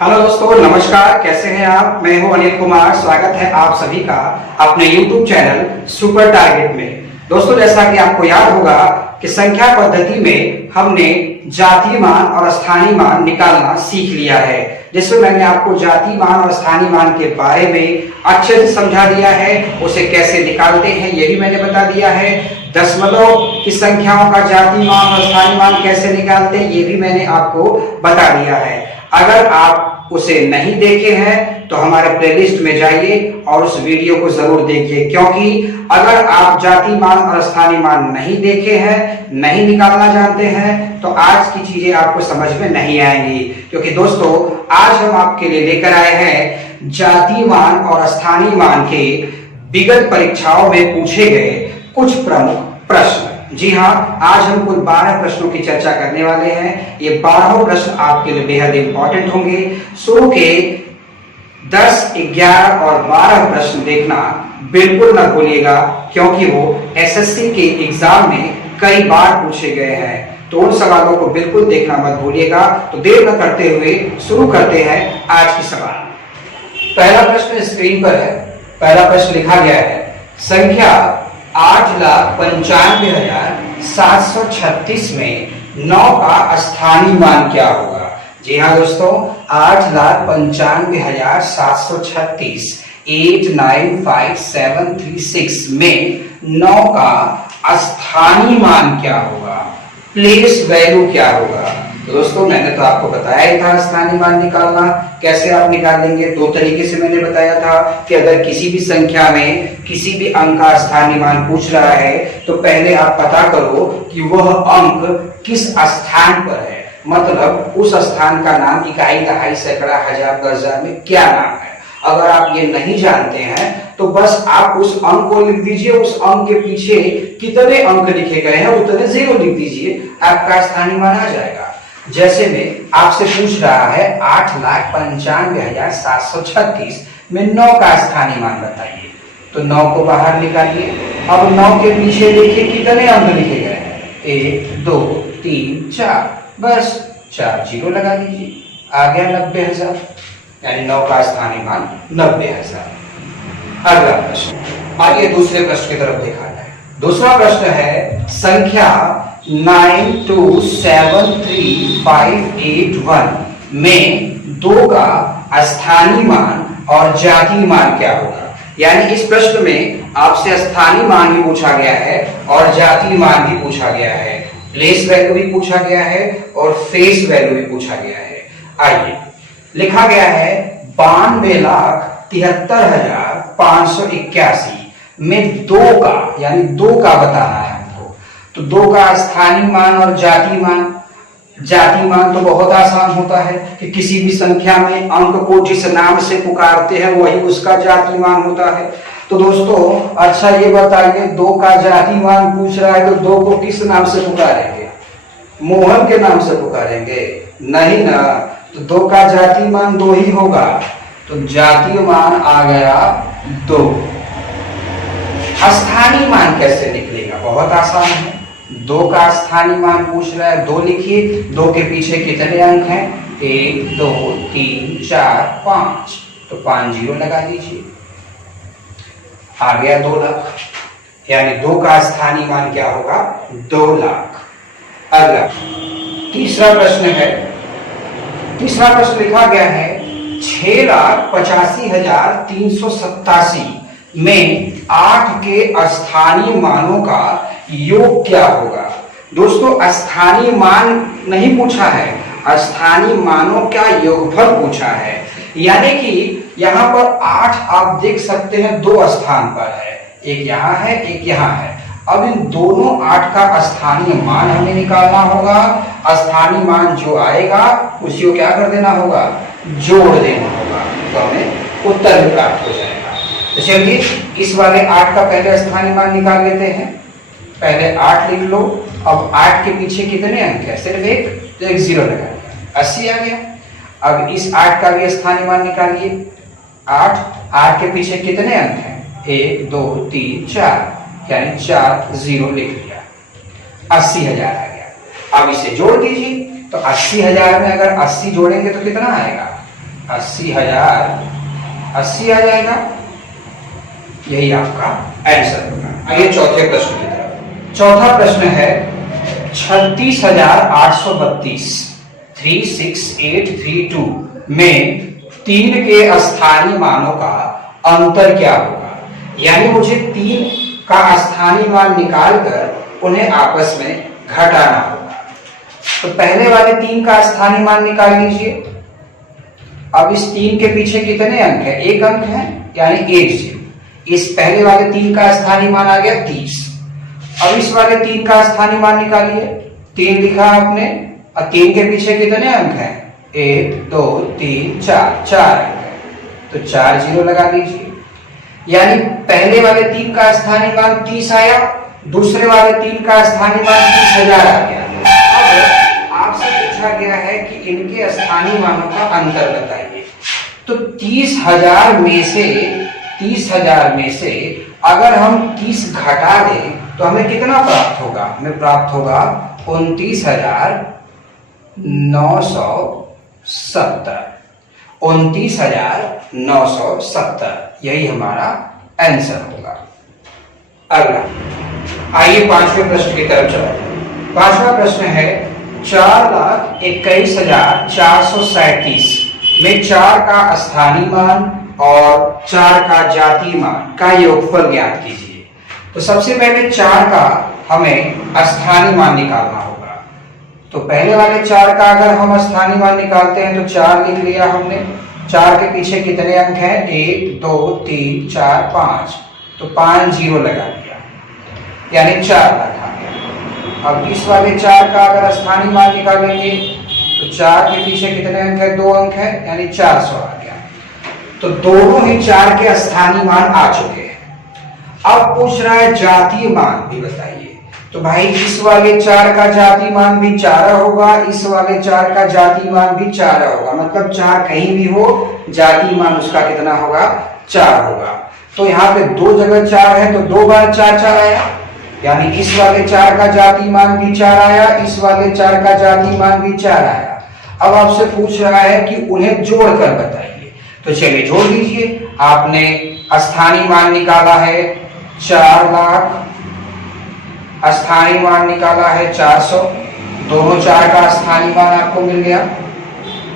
Hello दोस्तों, नमस्कार। कैसे हैं आप? मैं हूं अनिल कुमार। स्वागत है आप सभी का अपने YouTube चैनल सुपर टारगेट में। दोस्तों, जैसा कि आपको याद होगा कि संख्या पद्धति में हमने जातीय मान और स्थानीय मान निकालना सीख लिया है, जिसमें मैंने आपको जातीय मान और स्थानीय मान के बारे में अच्छे से समझा दिया है। उसे कैसे निकालते हैं ये भी मैंने बता दिया है। दशमलव की संख्याओं का जातीय मान और स्थानीय मान कैसे निकालते हैं ये भी मैंने आपको बता दिया है। अगर आप उसे नहीं देखे हैं तो हमारे प्लेलिस्ट में जाइए और उस वीडियो को जरूर देखिए, क्योंकि अगर आप जातीय मान और स्थानीय मान नहीं देखे हैं, नहीं निकालना जानते हैं, तो आज की चीजें आपको समझ में नहीं आएंगी। क्योंकि दोस्तों, आज हम आपके लिए लेकर आए हैं जातीय मान और स्थानीय मान के विगत परीक्षाओं में पूछे गए कुछ प्रमुख प्रश्न। जी हाँ, आज हम कुल 12 प्रश्नों की चर्चा करने वाले हैं। ये 12 प्रश्न आपके लिए बेहद इंपॉर्टेंट होंगे। शुरू के 10, 11 और 12 प्रश्न देखना बिल्कुल न भूलिएगा, क्योंकि वो एसएससी के एग्जाम में कई बार पूछे गए हैं। तो उन सवालों को बिल्कुल देखना मत भूलिएगा। तो देर न करते हुए शुरू करते हैं आज की सवाल। पहला प्रश्न स्क्रीन पर है। पहला प्रश्न लिखा गया है, संख्या 8,95,736 में 9 का स्थानीय मान क्या होगा? जी हाँ दोस्तों, 8,95,736 8,95,736 में 9 का स्थानीय मान क्या होगा? प्लेस वैल्यू क्या होगा? तो दोस्तों, मैंने तो आपको बताया ही था स्थानीय मान निकालना कैसे आप निकालेंगे। दो तरीके से मैंने बताया था कि अगर किसी भी संख्या में किसी भी अंक का स्थानीय मान पूछ रहा है तो पहले आप पता करो कि वह अंक किस स्थान पर है, मतलब उस स्थान का नाम इकाई, दहाई, सैकड़ा, हजार, दर्जन में क्या नाम है। अगर आप ये नहीं जानते हैं तो बस आप उस अंक को लिख दीजिए, उस अंक के पीछे कितने अंक लिखे गए हैं उतने जीरो लिख दीजिए, आपका स्थानीय मान आ जाएगा। जैसे में आपसे पूछ रहा है 8,95,736 में 9 का स्थानीय मान बताइए, तो 9 को बाहर निकालिए। अब 9 के पीछे देखिए कितने अंक लिखे गए हैं, 1, 2, 3, 4, बस 4 जीरो लगा दीजिए, आ गया 90,000, यानी 9 का स्थानीय मान 90,000। अगला प्रश्न, आइए दूसरे प्रश्न की तरफ देखा जाए। दूसरा प्रश्न है, संख्या 9273581 में 2 का स्थानीय मान और जातीय मान क्या होगा? यानी इस प्रश्न में आपसे स्थानीय मान भी पूछा गया है और जातीय मान भी पूछा गया है, प्लेस वैल्यू भी पूछा गया है और फेस वैल्यू भी पूछा गया है। आइए, लिखा गया है 92,73,581 में 2 का, यानी 2 का बताना है हमको। तो 2 का स्थानीय मान और जातीय मान। जातीय मान तो बहुत आसान होता है कि किसी भी संख्या में अंक को जिस नाम से पुकारते हैं वही उसका जातीय मान होता है। तो दोस्तों, अच्छा ये बताइए, 2 का जातीय मान पूछ रहा है तो 2 को किस नाम से पुकारेंगे? मोहन के नाम से पुकारेंगे? नहीं ना, तो 2 का जातीय मान 2 ही होगा। तो जातीय मान आ गया 2। स्थानीय मान कैसे निकलेगा? बहुत आसान है। 2 का स्थानीय मान पूछ रहा है, 2 लिखिए। 2 के पीछे कितने अंक हैं? 1, 2, 3, 4, 5, तो 5 जीरो लगा दीजिए, आ गया 2 लाख। यानी 2 का स्थानीय मान क्या होगा? 2 लाख। अगला तीसरा प्रश्न है। तीसरा प्रश्न लिखा गया है 6,85,387 में 8 के स्थानीय मानों का योग क्या होगा? दोस्तों, स्थानीय मान नहीं पूछा है, स्थानीय मानों का योगफल पूछा है। यानी कि यहाँ पर 8 आप देख सकते हैं 2 स्थान पर है, एक यहाँ है, एक यहाँ है। अब इन दोनों 8 का स्थानीय मान हमें निकालना होगा। स्थानीय मान जो आएगा उसी को क्या कर देना होगा? जोड़ देना होगा, तो हमें उत्तर भी प्राप्त हो जाएगा। तो चलिए इस वाले 8 का पहले स्थानीय मान निकाल लेते हैं। पहले 8 लिख लो। अब 8 के पीछे कितने अंक है? सिर्फ एक, तो एक जीरो लगा दिया, 80 आ गया। अब इस 8 का भी स्थानीय मान निकालिए। 8 के पीछे कितने अंक हैं? 1, 2, 3, 4, यानी 4 जीरो लिख लिया, 80,000 आ गया। अब इसे जोड़ दीजिए, तो 80,000 में अगर 80 जोड़ेंगे तो कितना आएगा? 80,000 80 आ जाएगा, यही आपका आंसर होगा। आइए चौथे प्रश्न की तरफ। चौथा प्रश्न है 36,832 36832 में 3 के स्थानीय मानों का अंतर क्या होगा। यानी मुझे 3 का स्थानीय मान निकालकर उन्हें आपस में घटाना होगा। तो पहले वाले 3 का स्थानीय मान निकाल लीजिए। अब इस 3 के पीछे कितने अंक है, 1 अंक है, यानी 1 0। इस पहले वाले 3 का स्थानीय मान आ गया 30। अब इस वाले 3 का स्थानीय मान निकालिए। 3 लिखा आपने और 3 के पीछे कितने अंक हैं, 1 2 3 4 4 अंक है, तो 4 0 लगा लीजिए। यानी पहले वाले 3 का स्थानीय मान 30 आया, दूसरे वाले 3 का स्थानीय मान 30,000 आ गया। अब आपसे पूछा गया है कि इनके स्थानीय मानों का अंतर बताइए। तो 30,000 में से अगर हम 30 घटा दें तो हमें कितना प्राप्त होगा, हमें प्राप्त होगा 29,970। 29,970 यही हमारा आंसर होगा। अगला आइए पांचवें प्रश्न की तरफ चलते हैं। पांचवा प्रश्न है 4,21,437 में 4 का स्थानीय मान और 4 का जातीय मान का योगफल ज्ञात कीजिए। तो सबसे पहले 4 का हमें स्थानीय मान निकालना होगा। तो पहले वाले 4 का अगर हम स्थानीय मान निकालते हैं तो 4 लिख लिया हमने। 4 के पीछे कितने अंक हैं, 1 2 3 4 5, तो 5 0 लगा दिया, यानी 4 लाख आ गया। अब इस वाले 4 का अगर स्थानीय मान निकालेंगे तो 4 के पीछे कितने अंक है, 2 अंक है, यानी 400 आ गया। तो दोनों ही 4 के स्थानीय मान आ चुके हैं। अब पूछ रहा है जातीय मान भी बताइए। तो भाई इस वाले 4 का जातीय मान भी 4 होगा, इस वाले 4 का जातीय मान भी 4 होगा। मतलब 4 कहीं भी हो, जातीय मान उसका कितना होगा, 4 होगा। तो यहाँ पे 2 जगह 4 है, तो 2 बार 4 4 आया, यानी इस वाले 4 का जातीय मान भी 4 आया, इस वाले 4 का जातीय मान भी 4 आया। अब आपसे पूछ रहा है कि उन्हें जोड़कर बताइए। तो चलिए जोड़ लीजिए। आपने स्थानीय मान निकाला है 4 लाख, स्थानीय मान निकाला है 400, दोनों 4 का स्थानीय मान आपको मिल गया,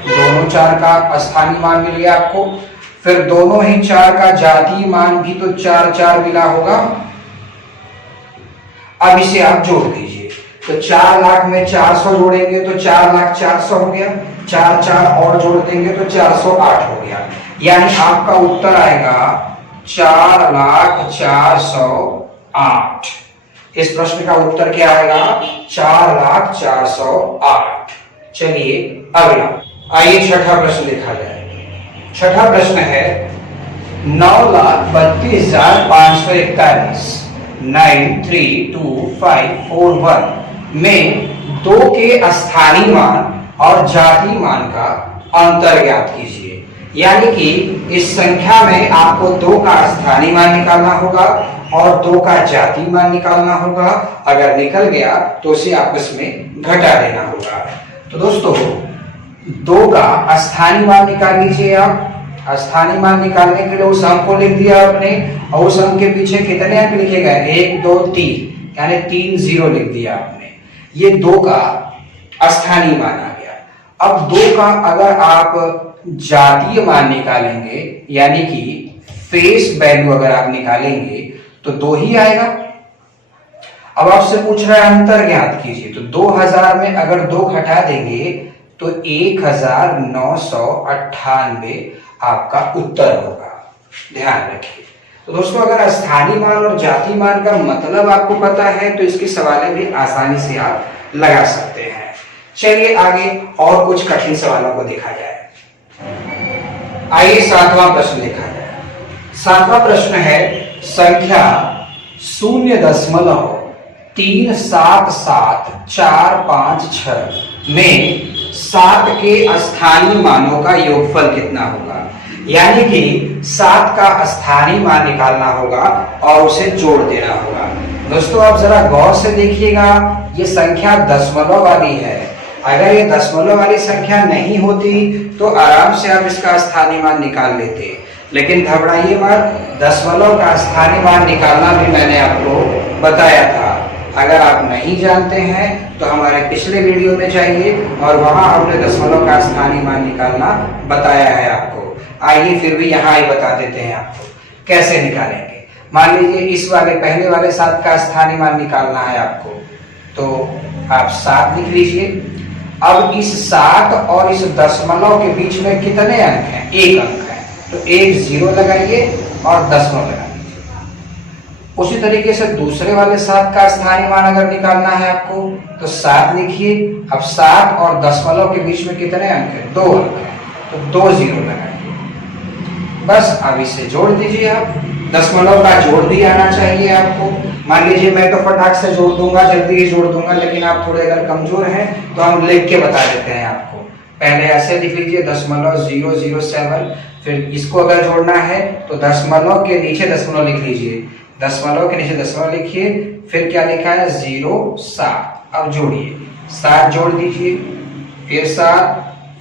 दोनों 4 का स्थानीय मान मिल गया आपको। फिर दोनों ही 4 का जातीय मान भी तो 4 4 मिला होगा। अब इसे आप जोड़ दीजिए। तो 4 लाख में 400 जोड़ेंगे तो 4 लाख 400 हो गया, 4 4 और जोड़ देंगे तो 408 हो गया। यानी आपका उत्तर आएगा 4,04,08। इस प्रश्न का उत्तर क्या आएगा, 4,04,08। चलिए अगला, आइए छठा प्रश्न देखा जाए। छठा प्रश्न है 9,32,541 932,541 में 2 के स्थानीय मान और जातीय मान का अंतर ज्ञात कीजिए। यानी कि इस संख्या में आपको 2 का स्थानीय मान निकालना होगा और 2 का जातीय मान निकालना होगा। अगर निकल गया तो उसे आपस में घटा देना होगा। तो दोस्तों 2 का स्थानीय मान निकाल लीजिए आप। स्थानीय मान निकालने के लिए उस अंक को लिख दिया आपने और उस अंक के पीछे कितने अंक लिखे गए, 1 2 3, यानी 3 0 लिख दिया आपने। ये 2 का स्थानीय मान आ गया। अब 2 का अगर आप जातीय मान निकालेंगे, यानी कि फेस वैल्यू अगर आप निकालेंगे तो 2 ही आएगा। अब आपसे पूछ रहा है अंतर ज्ञात कीजिए। तो 2000 में अगर 2 घटा देंगे तो 1998 आपका उत्तर होगा। ध्यान रखिए। तो दोस्तों अगर स्थानीय मान और जातीय मान का मतलब आपको पता है तो इसके सवालें भी आसानी से आप लगा सकते हैं। चलिए आगे और कुछ कठिन सवालों को देखा जाए। आइए 7वां प्रश्न देखा जाए। 7वां प्रश्न है संख्या 0.377456 में 7 के स्थानीय मानों का योगफल कितना होगा। यानी कि 7 का स्थानीय मान निकालना होगा और उसे जोड़ देना होगा। दोस्तों आप जरा गौर से देखिएगा, ये संख्या दशमलव वाली है। अगर ये दशमलव वाली संख्या नहीं होती तो आराम से आप इसका स्थानीय मान निकाल लेते, लेकिन घबराइए मत, दशमलव का स्थानीय मान निकालना भी मैंने आपको बताया था। अगर आप नहीं जानते हैं तो हमारे पिछले वीडियो में जाइए और वहां हमने दशमलव का स्थानीय मान निकालना बताया है आपको। आइए फिर भी यहाँ ही बता देते हैं आपको कैसे निकालेंगे। मान लीजिए इस वाले पहले वाले 7 का स्थानीय मान निकालना है आपको, तो आप 7 लिख लीजिए। अब इस 7 और इस दशमलव के बीच में कितने अंक हैं? 1 अंक है, तो एक 0 लगाइए और दशमलव लगा लीजिए। उसी तरीके से दूसरे वाले 7 का स्थानीय मान अगर निकालना है आपको तो 7 लिखिए। अब 7 और दशमलव के बीच में कितने अंक है? 2 अंक है, तो 2 0 लगाइए। बस अब इसे जोड़ दीजिए। आप दशमलव का जोड़ भी आना चाहिए आपको। मान लीजिए मैं तो फटाक से जोड़ दूंगा, जल्दी ही जोड़ दूंगा, लेकिन आप थोड़े अगर कमजोर हैं तो हम लिख के बता देते हैं आपको। पहले ऐसे लिख लीजिए 0.007, फिर इसको अगर जोड़ना है तो दशमलव के नीचे दशमलव लिख लीजिए, दशमलव के नीचे दशमलव लिखिए, फिर क्या लिखा है 0.7। अब जोड़िए, 7 जोड़ दीजिए, फिर 7,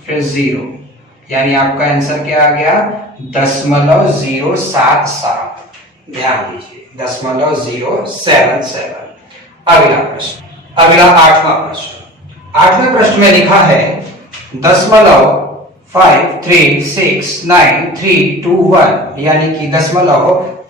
फिर 0, यानी आपका आंसर क्या आ गया? 0.077। ध्यान दीजिए 0.077। अगला प्रश्न, अगला 8वां प्रश्न। 8वें प्रश्न में लिखा है 5.369.321, यानी कि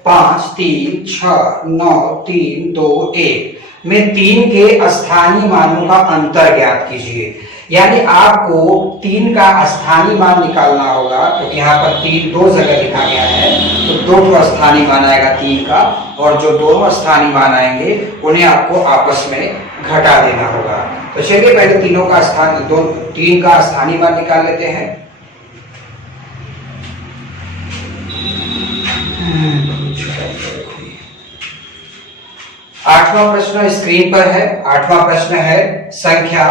5.369.321 में 3 के स्थानीय मानों का अंतर ज्ञात कीजिए। यानी आपको 3 का स्थानीय मान निकालना होगा, क्योंकि यहाँ पर 3 दो जगह लिखा गया है, तो 2 स्थानीय मान आएगा 3 का, और जो दोनों स्थानीय मान आएंगे उन्हें आपको आपस में घटा देना होगा। तो चलिए पहले 3 का स्थानीय मान निकाल लेते हैं। आठवां प्रश्न स्क्रीन पर है। 8वां प्रश्न है संख्या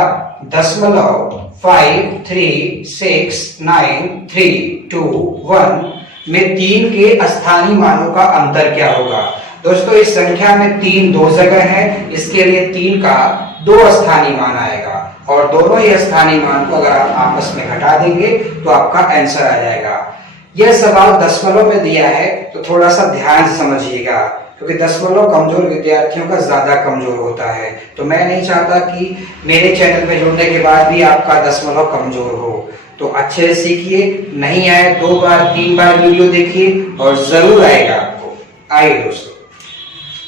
0.5369321 में 3 के स्थानीय मानों का अंतर क्या होगा? दोस्तों इस संख्या में 3 दो जगह है, इसके लिए 3 का 2 स्थानीय मान आएगा, और दोनों ही स्थानीय मान को अगर आप आपस में घटा देंगे तो आपका आंसर आ जाएगा। यह सवाल दशमलव में दिया है, तो थोड़ा सा ध्यान से समझिएगा, क्योंकि दशमलव कमजोर विद्यार्थियों का ज्यादा कमजोर होता है। तो मैं नहीं चाहता कि मेरे चैनल पे जुड़ने के बाद भी आपका दशमलव कमजोर हो। तो अच्छे से सीखिए, नहीं आए 2 बार 3 बार वीडियो देखिए और जरूर आएगा आपको। आइए दोस्तों,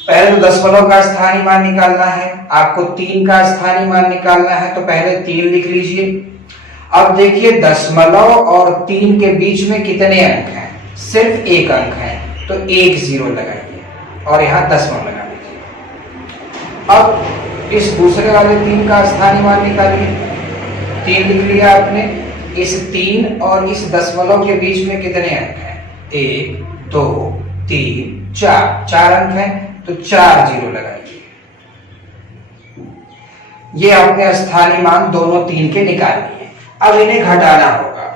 पहले तो दशमलव का स्थानीय मान निकालना है आपको। 3 का स्थानीय मान निकालना है, तो पहले 3 लिख लीजिए। अब देखिए दशमलव और 3 के बीच में कितने अंक हैं? सिर्फ 1 अंक है, तो 1 0 लगाइए और यहाँ दशमलव लगा लीजिए। अब इस दूसरे वाले 3 का स्थानीय मान निकालिए। 3 लिख लिया आपने। इस 3 और इस दशमलव के बीच में कितने अंक हैं? 1 2 3 4 अंक हैं, तो 4 0 लगाइए। ये आपने स्थानीय मान दोनों 3 के निकाल लिए। अब इन्हें घटाना होगा।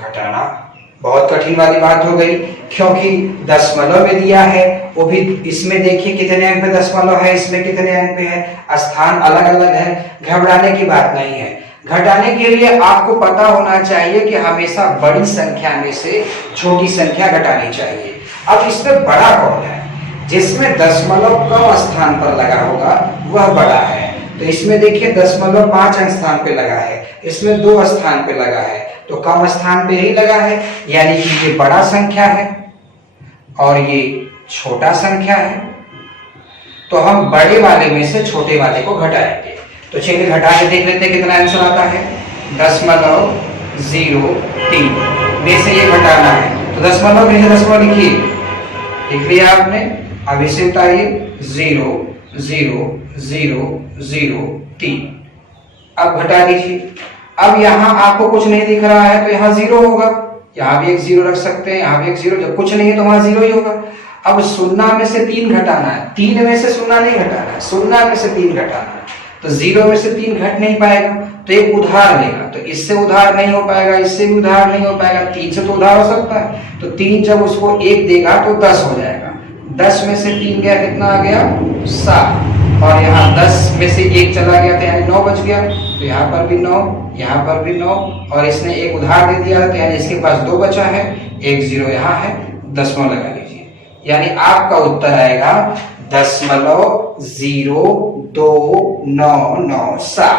घटाना बहुत कठिन वाली बात हो गई, क्योंकि दशमलव में दिया है, वो भी इसमें देखिए कितने अंक पे दशमलव है, इसमें कितने अंक पे है, स्थान अलग अलग है। घबराने की बात नहीं है। घटाने के लिए आपको पता होना चाहिए कि हमेशा बड़ी संख्या में से छोटी संख्या घटानी चाहिए। अब इसमें बड़ा कौन है? जिसमें दशमलव कम स्थान पर लगा होगा वह बड़ा है। तो इसमें देखिए दशमलव 5 अंक स्थान पे लगा है, इसमें 2 स्थान पे लगा है, तो कम स्थान पे ही लगा है, यानी कि ये बड़ा संख्या है और ये छोटा संख्या है। तो हम बड़े वाले में से छोटे वाले को घटाएंगे। तो चलिए घटा के देख लेते हैं कितना आंसर आता है। 0.03 में से ये घटाना है, तो दशमलव में दशमलव लिखिए, लिख लिया आपने। अब इसे उतारिए 0.0003। अब घटा दीजिए। अब यहाँ आपको कुछ नहीं दिख रहा है, तो यहाँ 0 होगा, यहाँ भी एक 0 रख सकते हैं, यहाँ भी एक 0। जब कुछ नहीं है तो वहां 0 ही होगा। अब 0 में से 3 घटाना है, 3 में से 0 नहीं घटाना है, 0 में से 3 घटाना है। तो 0 में से 3 घट नहीं पाएगा, तो एक उधार लेगा, तो इससे उधार नहीं हो पाएगा, इससे भी उधार नहीं हो पाएगा, 3 से तो उधार हो सकता है। तो 3 जब उसको 1 देगा तो 10 हो जाएगा। 10 में से 3 गया, कितना आ गया? 7, और यहाँ 10 में से 1 चला गया, तो यानी 9 बच गया। तो यहाँ पर भी 9, यहाँ पर भी 9, और इसने एक उधार दे दिया, तो यानी इसके पास 2 बचा है, एक 0 यहाँ है, दशमलव लगा लीजिए, यानी आपका उत्तर आएगा 0.2997।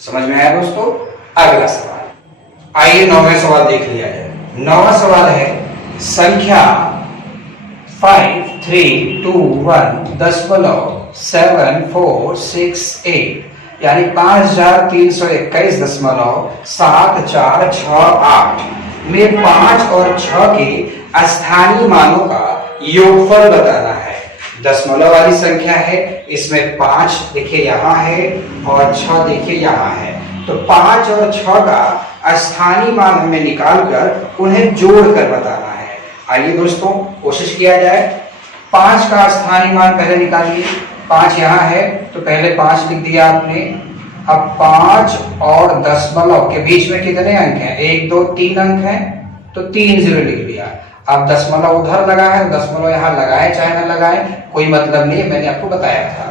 समझ में आया दोस्तों? अगला सवाल, आइए 9वां सवाल देख लिया जाए। 9वां सवाल है संख्या 5321.7468 यानी 5321.7468 में 5 और 6 के स्थानीय मानों का योगफल बताना है। दशमलव वाली संख्या है, इसमें 5 देखिए यहाँ है और 6 देखिए यहाँ है, तो 5 और 6 का स्थानीय मान हमें निकालकर उन्हें जोड़कर बताना है। आइए दोस्तों कोशिश किया जाए। 5 का स्थानीय मान पहले निकालिए। 5 यहाँ है तो पहले 5 लिख दिया आपने। अब 5 और दशमलव के बीच में कितने अंक हैं? 1 2 3 अंक हैं, तो 3 0 लिख दिया। अब दशमलव उधर लगा है, दशमलव यहाँ लगाए चाहे ना लगाए कोई मतलब नहीं है, मैंने आपको बताया था।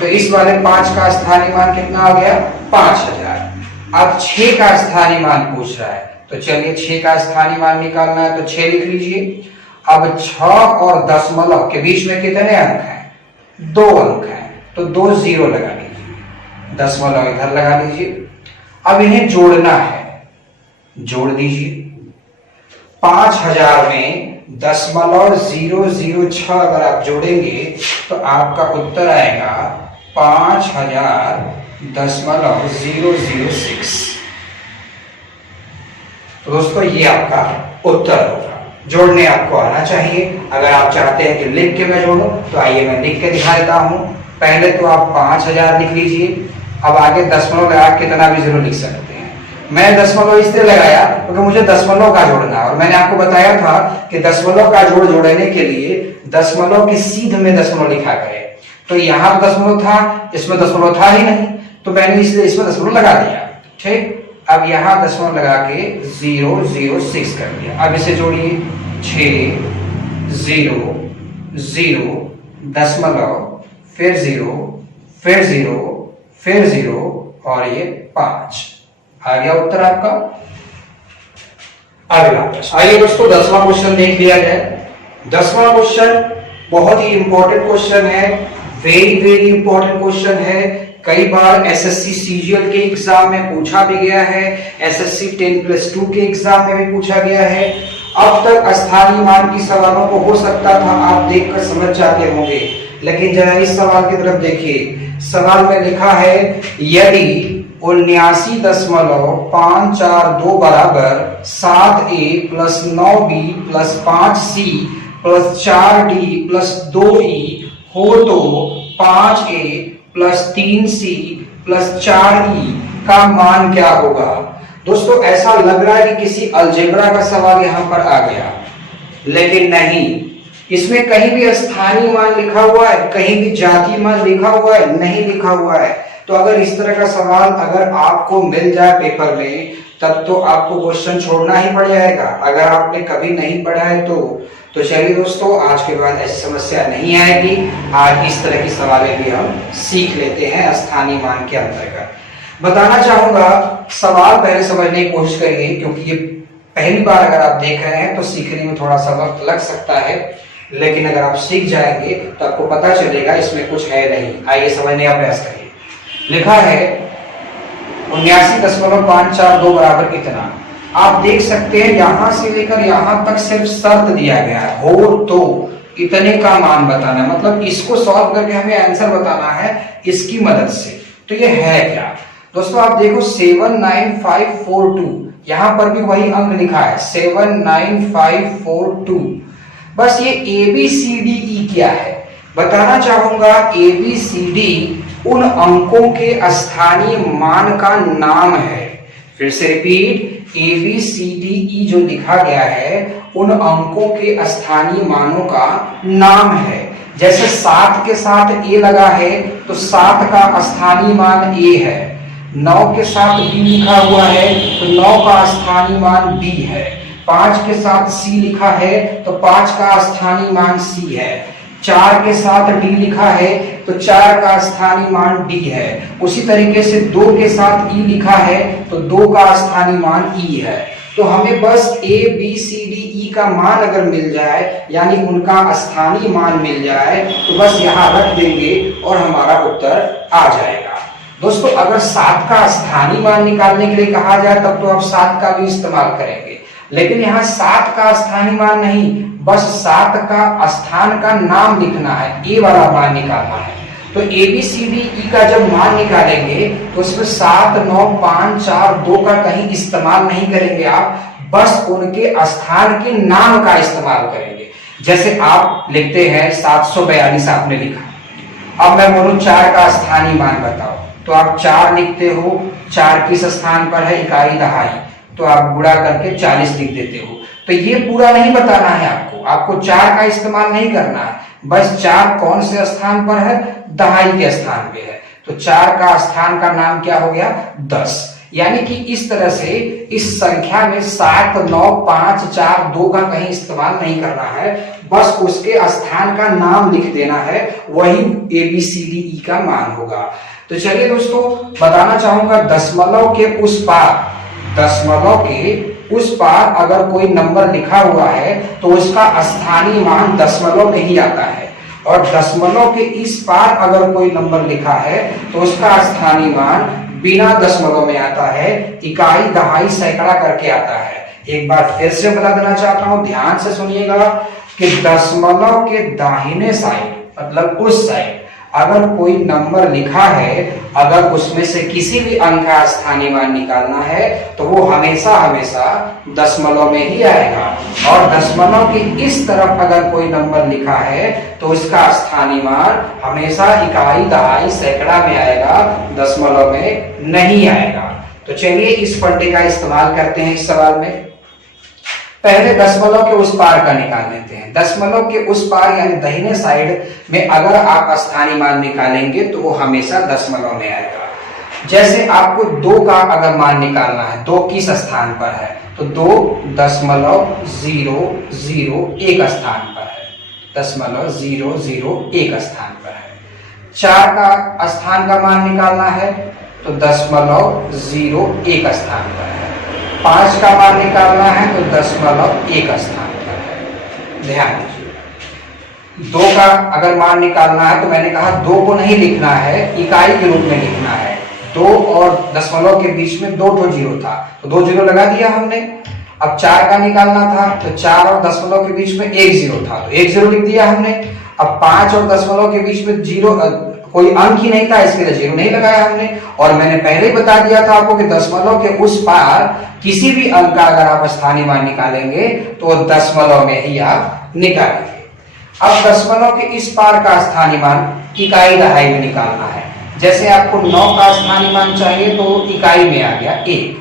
तो इस वाले 5 का स्थानीय मान कितना आ गया? 5000। अब 6 का स्थानीय मान पूछ रहा है, तो चलिए 6 का स्थानीय मान निकालना है, तो 6 लिख लीजिए। अब 6 और दशमलव के बीच में कितने अंक हैं? 2 अंक हैं, तो 2 0 लगा लीजिए, दशमलव इधर लगा लीजिए। अब इन्हें जोड़ना है, जोड़ दीजिए। 5000 में 0.006 अगर आप जोड़ेंगे तो आपका उत्तर आएगा 5000.006। तो दोस्तों ये आपका उत्तर होगा। जोड़ने आपको आना चाहिए। अगर आप चाहते हैं कि लिख के मैं जोड़ूं तो आइए मैं लिख के दिखा देता हूं। पहले तो आप 5000 लिख लीजिए। अब आगे दशमलव लगा कितना भी 0 लिख सकते हैं। मैं दशमलव इसलिए लगाया क्योंकि मुझे दशमलव का जोड़ना है, और मैंने आपको बताया था कि दशमलव का जोड़ने के लिए दशमलव के सीध में दशमलव लिखा करे। तो यहाँ दशमलव था, इसमें दशमलव था ही नहीं, तो मैंने इसलिए इसमें दशमलव लगा दिया। ठीक, अब यहाँ दशमलव लगा के 006 कर दिया। अब इसे जोड़िए, 6 0 0 दशमलव फिर 0 फिर 0 फिर 0 और ये 5 आ गया उत्तर आपका। अगला आइए दोस्तों 10वां क्वेश्चन देख लिया जाए। 10वां क्वेश्चन बहुत ही इंपॉर्टेंट क्वेश्चन है, वेरी इंपॉर्टेंट क्वेश्चन है। कई बार एसएससी सीजीएल के एग्जाम में पूछा भी गया है, एसएससी 10+2 के एग्जाम में भी पूछा गया है। अब तक स्थानीय मान की सवालों को हो सकता था आप देखकर समझ जाते होंगे, लेकिन जरा इस सवाल की तरफ देखिए। सवाल में लिखा है यदि 79.542 बराबर 7a + 9b + 5c + 4d + 2e हो तो 5a + 3c + 4e का मान क्या होगा? दोस्तों ऐसा लग रहा है कि किसी अलजेब्रा का सवाल यहां पर आ गया, लेकिन नहीं। इसमें कहीं भी स्थानीय मान लिखा हुआ है, कहीं भी जातीय मान लिखा हुआ है, नहीं लिखा हुआ है। तो अगर इस तरह का सवाल अगर आपको मिल जाए पेपर में, तब तो आपको क्वेश्चन छोड़ना ही पड़ जाएगा। अगर आपने कभी नहीं पढ़ा है तो चलिए दोस्तों, आज के बाद ऐसी समस्या नहीं आएगी। आज इस तरह की सवालें भी हम सीख लेते हैं स्थानीय मान के अंतर्गत। बताना चाहूंगा, सवाल पहले समझने की कोशिश करिए, क्योंकि ये पहली बार अगर आप देख रहे हैं तो सीखने में थोड़ा सा वक्त लग सकता है, लेकिन अगर आप सीख जाएंगे तो आपको पता चलेगा इसमें कुछ है नहीं। आइए समझने का प्रयास करिए। लिखा है 79.542 बराबर कितना? आप देख सकते हैं यहां से लेकर यहां तक सिर्फ शर्त दिया गया है, हो तो इतने का मान बताना है। मतलब इसको सॉल्व करके हमें आंसर बताना है इसकी मदद से। तो ये है क्या दोस्तों? आप देखो 79542, यहां पर भी वही अंक लिखा है 79542। बस ये ABCDE क्या है बताना चाहूंगा। ABCD उन अंकों के स्थानीय मान का नाम है। फिर से रिपीट, ABCDE जो लिखा गया है उन अंकों के स्थानीय मानों का नाम है। जैसे 7 के साथ A लगा है तो 7 का स्थानीय मान A है। 9 के साथ B लिखा हुआ है तो 9 का स्थानीय मान B है। 5 के साथ C लिखा है तो 5 का स्थानीय मान C है। 4 के साथ d लिखा है तो 4 का स्थानीय मान d है। उसी तरीके से 2 के साथ e लिखा है तो 2 का स्थानीय मान e है। तो हमें बस a b c d e का मान अगर मिल जाए, यानी उनका स्थानीय मान मिल जाए, तो बस यहाँ रख देंगे और हमारा उत्तर आ जाएगा। दोस्तों अगर 7 का स्थानीय मान निकालने के लिए कहा जाए तब तो आप 7 का भी इस्तेमाल करेंगे, लेकिन यहाँ 7 का स्थानीय मान नहीं, बस 7 का स्थान का नाम लिखना है, ए वाला मान निकालना है। तो A B C D E का जब मान निकालेंगे तो उसमें 7 9 5 4 2 का कहीं इस्तेमाल नहीं करेंगे आप, बस उनके स्थान के नाम का इस्तेमाल करेंगे। जैसे आप लिखते हैं 742 आपने लिखा, अब मैं बोलूं 4 का स्थानीय मान बताओ, तो आप 4 लिखते हो, 4 किस स्थान पर है, इकाई दहाई, तो आप गुणा करके 40 लिख देते हो। तो ये पूरा नहीं बताना है आपको 4 का इस्तेमाल नहीं करना है, बस 4 कौन से स्थान पर है, दहाई के स्थान पे है। तो 4 का स्थान का नाम क्या हो गया, 10। यानी कि इस तरह से इस संख्या में 7 9 5 4 2 का कहीं इस्तेमाल नहीं करना है, बस उसके स्थान का नाम लिख देना है, वही A B C D E का मान होगा। तो चलिए दोस्तों बताना चाहूंगा, दशमलव के उस पार अगर कोई नंबर लिखा हुआ है तो उसका स्थानीय मान दशमलव में ही आता है, और दशमलव के इस पार अगर कोई नंबर लिखा है तो उसका स्थानीय मान बिना दशमलव में आता है, इकाई दहाई सैकड़ा करके आता है। एक बार फिर से बता देना चाहता हूं, ध्यान से सुनिएगा कि दशमलव के दाहिने साइड मतलब उस साइड अगर कोई नंबर लिखा है, अगर उसमें से किसी भी अंक का स्थानीय मान निकालना है तो वो हमेशा हमेशा दशमलव में ही आएगा, और दशमलव के इस तरफ अगर कोई नंबर लिखा है तो इसका स्थानीय मान हमेशा इकाई दहाई सैकड़ा में आएगा, दशमलव में नहीं आएगा। तो चलिए इस फंडे का इस्तेमाल करते हैं इस सवाल में। पहले दशमलव के उस पार का निकाल लेते हैं। दशमलव के उस पार यानी दाहिने साइड में अगर आप स्थानीय मान निकालेंगे तो वो हमेशा दशमलव में आएगा। जैसे आपको 2 का अगर मान निकालना है, 2 किस स्थान पर है, तो 2.001 स्थान पर है, 0.001 स्थान पर है। 4 का स्थान का मान निकालना है तो 0.01 स्थान पर है। 5 का मान निकालना है तो 0.1 स्थान पर है। ध्यान दीजिए, 2 का अगर मान निकालना है तो मैंने कहा 2 को नहीं लिखना है, इकाई के रूप में लिखना है। 2 और दशमलव के बीच में 2 जीरो था तो 2 जीरो लगा दिया हमने। अब 4 का निकालना था तो 4 और दशमलव के बीच में 1 जीरो था तो 1 जीरो लिख दिया हमने। अब 5 और दशमलव के बीच में जीरो कोई अंक ही नहीं था, इसके लिए जीरो नहीं लगाया हमने। और मैंने पहले ही बता दिया था आपको कि दशमलव के उस पार किसी भी अंक का अगर आप स्थानीय मान निकालेंगे तो दशमलव में ही आप निकालेंगे। अब दशमलव के इस पार का स्थानीय मान इकाई दहाई में निकालना है। जैसे आपको 9 का स्थानीय मान चाहिए तो इकाई में आ गया 1,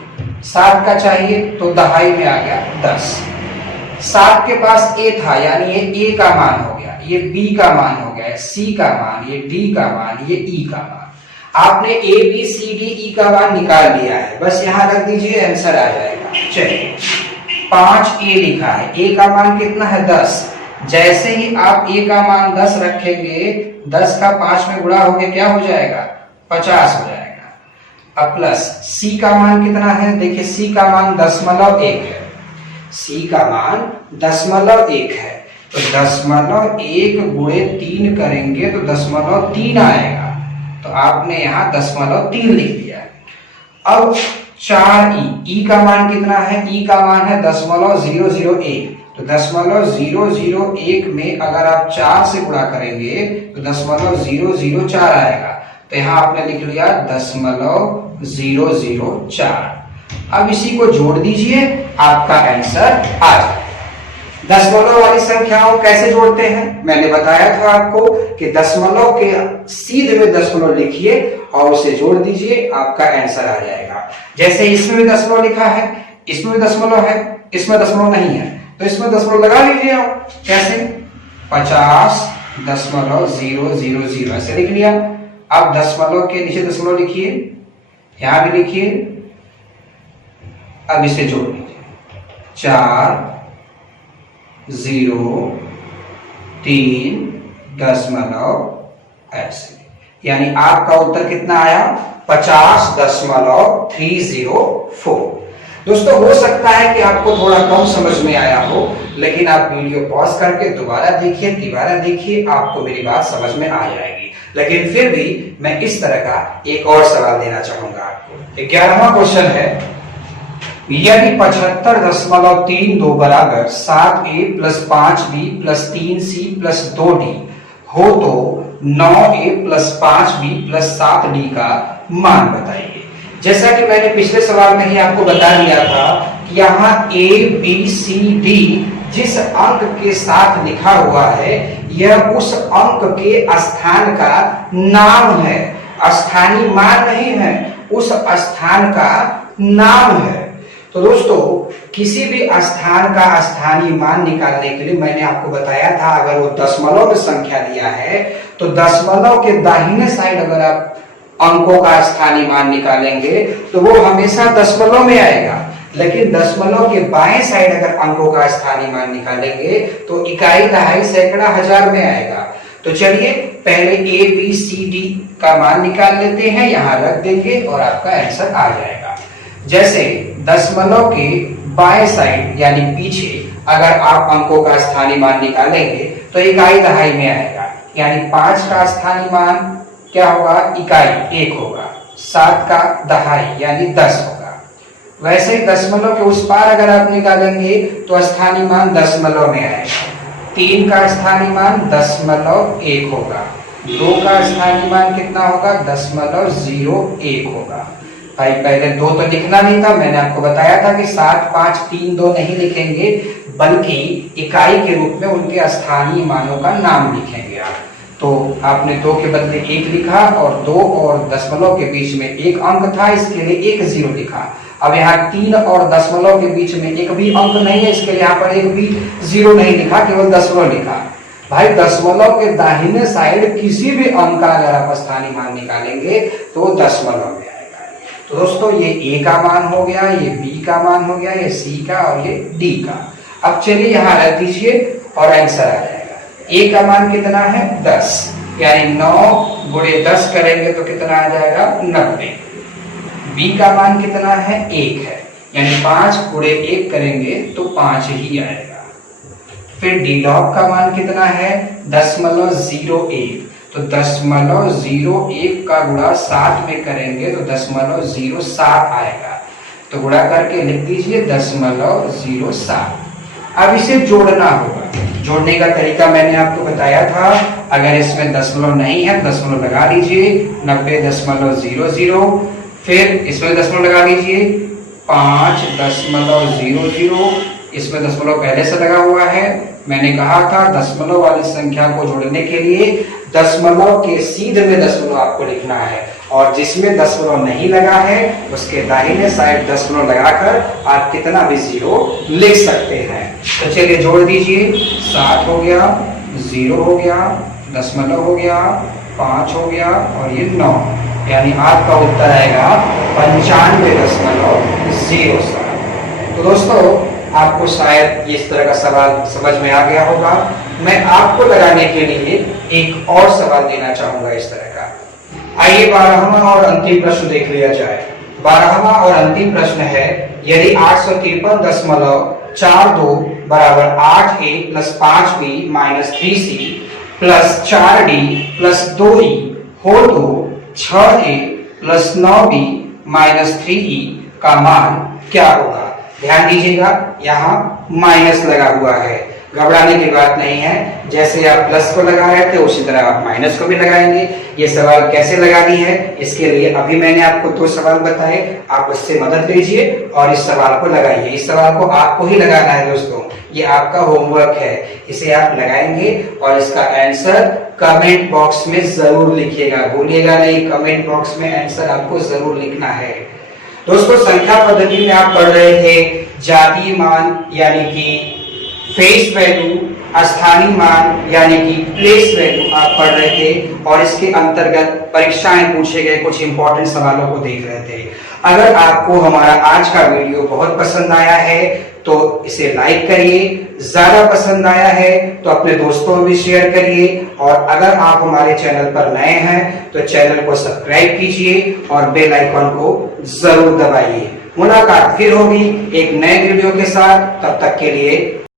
7 का चाहिए तो दहाई में आ गया 10। 7 के पास a था यानी ये a का मान हो गया, ये b का मान हो गया, c का मान, ये d का मान, ये e का मान। आपने a b c d e का मान निकाल लिया है, बस यहाँ रख दीजिए, आंसर आ जाएगा। चलिए 5a लिखा है, a का मान कितना है 10। जैसे ही आप a का मान 10 रखेंगे, 10 का 5 में गुणा होके क्या हो जाएगा 50 हो जाएगा। अब प्लस c का मान कितना है, देखिए c का मान 0.1 है, c का मान 0.1 है तो 0.1 गुणे 3 करेंगे तो 0.3 आएगा, तो आपने यहाँ 0.3 लिख दिया। अब 4e का मान कितना है, e का मान है 0.001 तो 0.001 में अगर आप 4 से गुणा करेंगे तो 0.004 आएगा, तो यहाँ आपने लिख लिया 0.004। अब इसी को जोड़ दीजिए, आपका आंसर आ जाए। दशमलव वाली संख्याओं कैसे जोड़ते हैं, मैंने बताया था आपको कि दशमलव के सीधे में दशमलव लिखिए और उसे जोड़ दीजिए, आपका आंसर आ जाएगा। जैसे इसमें भी दशमलव लिखा है, इसमें भी दशमलव है, इसमें दशमलव नहीं है तो इसमें दशमलव लगा लीजिए आप। कैसे 50.000 ऐसे लिख लिया। अब दशमलव के नीचे दशमलव लिखिए, यहां भी लिखिए, अब इसे जोड़ लीजिए 4 0 3 दशमलव ऐसे, यानी आपका उत्तर कितना आया 50.304। दोस्तों हो सकता है कि आपको थोड़ा कम समझ में आया हो, लेकिन आप वीडियो पॉज करके दोबारा देखिए, आपको मेरी बात समझ में आ जाएगी। लेकिन फिर भी मैं इस तरह का एक और सवाल देना चाहूंगा आपको। 11वां क्वेश्चन है, यदि 75.32 बराबर 7a plus 5b plus 3c plus 2d हो तो 9a plus 5b plus 7d का मान बताइए। जैसा कि मैंने पिछले सवाल में ही आपको बता दिया था कि यहाँ a b c d जिस अंक के साथ लिखा हुआ है यह उस अंक के स्थान का नाम है, स्थानीय मान नहीं है, उस स्थान का नाम है। तो दोस्तों किसी भी स्थान का स्थानीय मान निकालने के लिए मैंने आपको बताया था, अगर वो दशमलव में संख्या दिया है तो दशमलव के दाहिने साइड अगर आप अंकों का स्थानीय मान निकालेंगे तो वो हमेशा दशमलव में आएगा, लेकिन दशमलव के बाएं साइड अगर अंकों का स्थानीय मान निकालेंगे तो इकाई, दहाई, सैकड़ा, हजार में आएगा। तो चलिए पहले ए बी सी डी का मान निकाल लेते हैं, यहां रख देंगे और आपका आंसर आ जाएगा। जैसे दशमलव के बाएं साइड यानी पीछे अगर आप अंकों का स्थानीय मान निकालेंगे तो इकाई, दहाई में आएगा, यानी 5 का स्थानीय मान क्या होगा, इकाई 1 होगा, 7 का दहाई यानी 10 होगा। वैसे ही दशमलव के उस पार अगर आप निकालेंगे तो स्थानीय मान दशमलव में आएगा। 3 का स्थानीय मान 0.1 होगा, 2 का स्थानीय मान कितना होगा 0.01 होगा। भाई पहले 2 तो लिखना नहीं था, मैंने आपको बताया था कि 7, 5, 3, 2 नहीं लिखेंगे, बल्कि इकाई के रूप में उनके स्थानीय मानों का नाम लिखेंगे आप। तो आपने 2 के बदले 1 लिखा और 2 और दशमलव के बीच में एक अंक था, इसके लिए 1 0 लिखा। अब यहाँ 3 और दशमलव के बीच में एक भी अंक नहीं है, इसके लिए यहाँ पर एक भी 0 नहीं लिखा, केवल दशमलव लिखा। भाई दशमलव के दाहिने साइड किसी भी अंक का अगर आप स्थानीय मान निकालेंगे तो दशमलव में आएगा। तो दोस्तों ये ए का मान हो गया, ये बी का मान हो गया, ये सी का और ये डी का। अब चलिए यहाँ रख दीजिए और आंसर आ जाएगा। ए का मान कितना है 10, यानी 9 गुणे 10 करेंगे तो कितना आ जाएगा 90। बी का मान कितना है 1 है, यानी 5 गुणे 1 करेंगे तो 5 ही आएगा। फिर डी लॉग का मान कितना है 0.01, तो 0.01 का गुणा 7 में करेंगे तो 0.07 आएगा। तो गुणा करके लिख दीजिए 0.07। अब इसे जोड़ना होगा। जोड़ने का तरीका मैंने आपको बताया था, अगर इसमें दशमलव नहीं है दशमलव लगा दीजिए, 90.00, फिर इसमें दशमलव लगा दीजिए 5.00, इसमें दशमलव पहले से लगा हुआ है। मैंने कहा था दशमलव वाली संख्या को जोड़ने के लिए दशमलव के सीधे में दशमलव आपको लिखना है, और जिसमें दशमलव नहीं लगा है उसके दाहिने साइड दशमलव लगाकर आप कितना भी 0 लिख सकते हैं। तो चलिए जोड़ दीजिए, 7 हो गया, 0 हो गया, दशमलव हो गया, 5 हो गया और ये 9, यानी आपका उत्तर आएगा 95.07। तो दोस्तों आपको शायद इस तरह का सवाल समझ में आ गया होगा। मैं आपको लगाने के लिए एक और सवाल देना चाहूंगा इस तरह का। आइए 12वां और अंतिम प्रश्न देख लिया जाए। 12वां और अंतिम प्रश्न है, यदि 853.42 बराबर 8a plus 5b minus 3c plus 4d plus 2e हो तो 6a plus 9b minus 3e का मान क्या होगा। ध्यान दीजिएगा यहाँ माइनस लगा हुआ है, घबराने की बात नहीं है। जैसे आप प्लस को लगा रहे थे उसी तरह आप माइनस को भी लगाएंगे। ये सवाल कैसे लगानी है इसके लिए अभी मैंने आपको 2 सवाल बताए, आप उससे मदद लीजिए और इस सवाल को लगाइए। इस सवाल को आपको ही लगाना है दोस्तों, ये आपका होमवर्क है, इसे आप लगाएंगे और इसका आंसर कमेंट बॉक्स में जरूर लिखिएगा, भूलिएगा नहीं, कमेंट बॉक्स में आंसर आपको जरूर लिखना है। दोस्तों संख्या पद्धति में आप पढ़ रहे थे जातीय मान यानी कि फेस वैल्यू, स्थानीय मान यानी कि प्लेस वैल्यू आप पढ़ रहे थे और इसके अंतर्गत परीक्षाएं पूछे गए कुछ इंपॉर्टेंट सवालों को देख रहे थे। अगर आपको हमारा आज का वीडियो बहुत पसंद आया है तो इसे लाइक करिए, ज्यादा पसंद आया है तो अपने दोस्तों में भी शेयर करिए, और अगर आप हमारे चैनल पर नए हैं तो चैनल को सब्सक्राइब कीजिए और बेल आइकन को जरूर दबाइए। मुलाकात फिर होगी एक नए वीडियो के साथ, तब तक के लिए